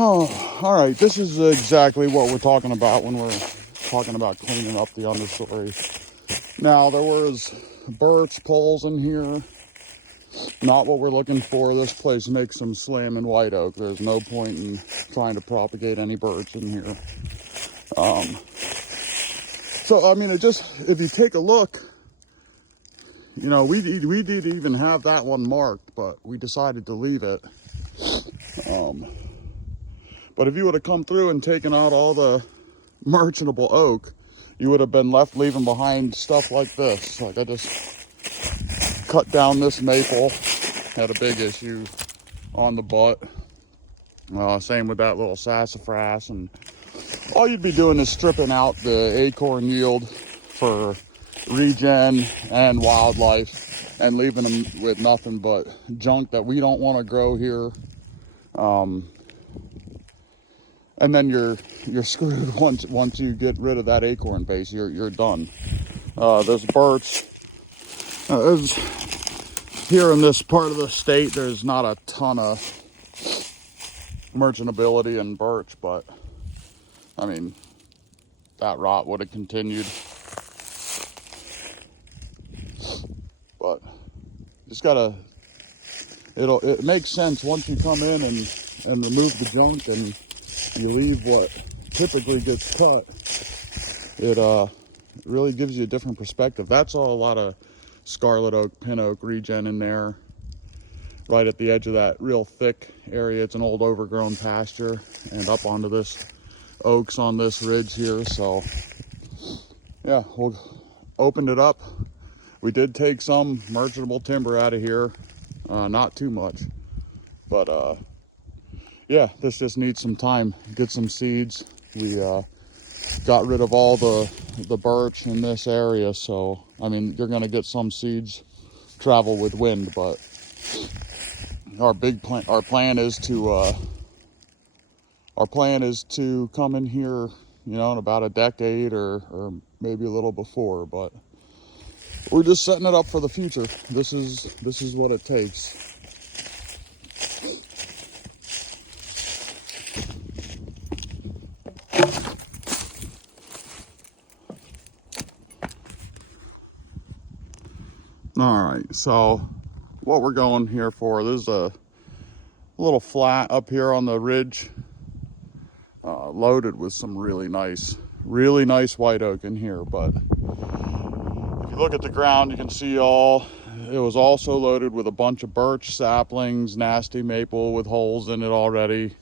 Oh, all right. This is exactly what we're talking about when we're talking about cleaning up the understory. Now, there was birch poles in here. Not what we're looking for. This place makes some slamming white oak. There's no point in trying to propagate any birch in here. So, I mean, if you take a look, you know, we did even have that one marked, but we decided to leave it. But if you would have come through and taken out all the merchantable oak, you would have been left leaving behind stuff like this. Like I just cut down this maple, had a big issue on the butt. Same with that little sassafras, and all you'd be doing is stripping out the acorn yield for regen and wildlife and leaving them with nothing but junk that we don't want to grow here. And then you're screwed once you get rid of that acorn base. You're done. There's birch. Here in this part of the state, there's not a ton of merchantability in birch, but I mean, that rot would have continued. But just gotta, it makes sense once you come in and remove the junk and you leave what typically gets cut. It really gives you a different perspective. That's all a lot of scarlet oak, pin oak regen in there, right at the edge of that real thick area. It's an old overgrown pasture, and up onto this oaks on this ridge here. So yeah, we'll opened it up. We did take some merchantable timber out of here, not too much, but yeah, this just needs some time. Get some seeds. We got rid of all the birch in this area, so I mean, you're gonna get some seeds travel with wind, but our plan is to come in here, you know, in about a decade or maybe a little before, but we're just setting it up for the future. This is what it takes. All right, so what we're going here for, there's a little flat up here on the ridge, loaded with some really nice white oak in here. But if you look at the ground, you can see it was also loaded with a bunch of birch saplings, nasty maple with holes in it already.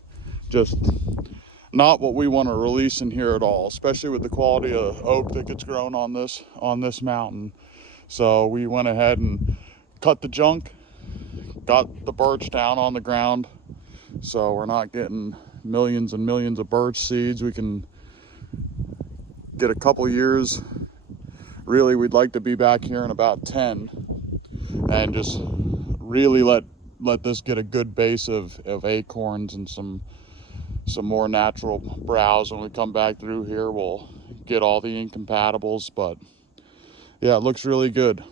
Just not what we want to release in here at all, especially with the quality of oak that gets grown on this mountain. So we went ahead and cut the junk, got the birch down on the ground, so we're not getting millions and millions of birch seeds. We can get a couple years. Really, we'd like to be back here in about 10 and just really let this get a good base of acorns and some more natural browse. When we come back through here, we'll get all the incompatibles, but yeah, it looks really good.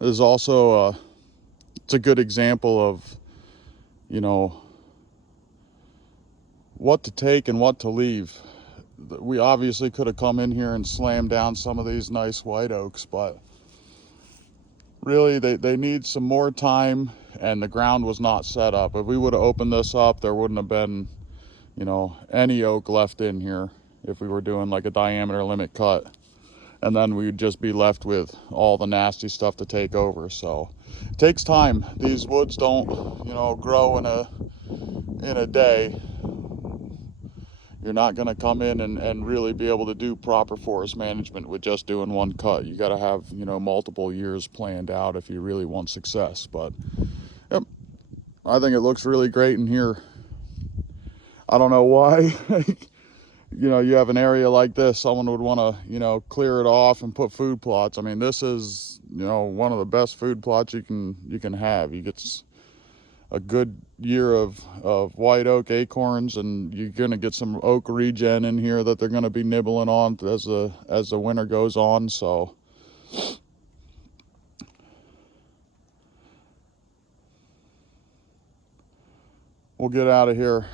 There's also it's a good example of, you know, what to take and what to leave. We obviously could have come in here and slammed down some of these nice white oaks, but really they need some more time, and the ground was not set up. If we would have opened this up, there wouldn't have been, you know, any oak left in here if we were doing like a diameter limit cut, and then we'd just be left with all the nasty stuff to take over. So it takes time. These woods don't, you know, grow in a day. You're not going to come in and really be able to do proper forest management with just doing one cut. You got to have, you know, multiple years planned out if you really want success. But yep, I think it looks really great in here. I don't know why. You know, you have an area like this, someone would want to, you know, clear it off and put food plots. I mean, this is, you know, one of the best food plots you can have. You get a good year of white oak acorns, and you're going to get some oak regen in here that they're going to be nibbling on as the winter goes on. So we'll get out of here.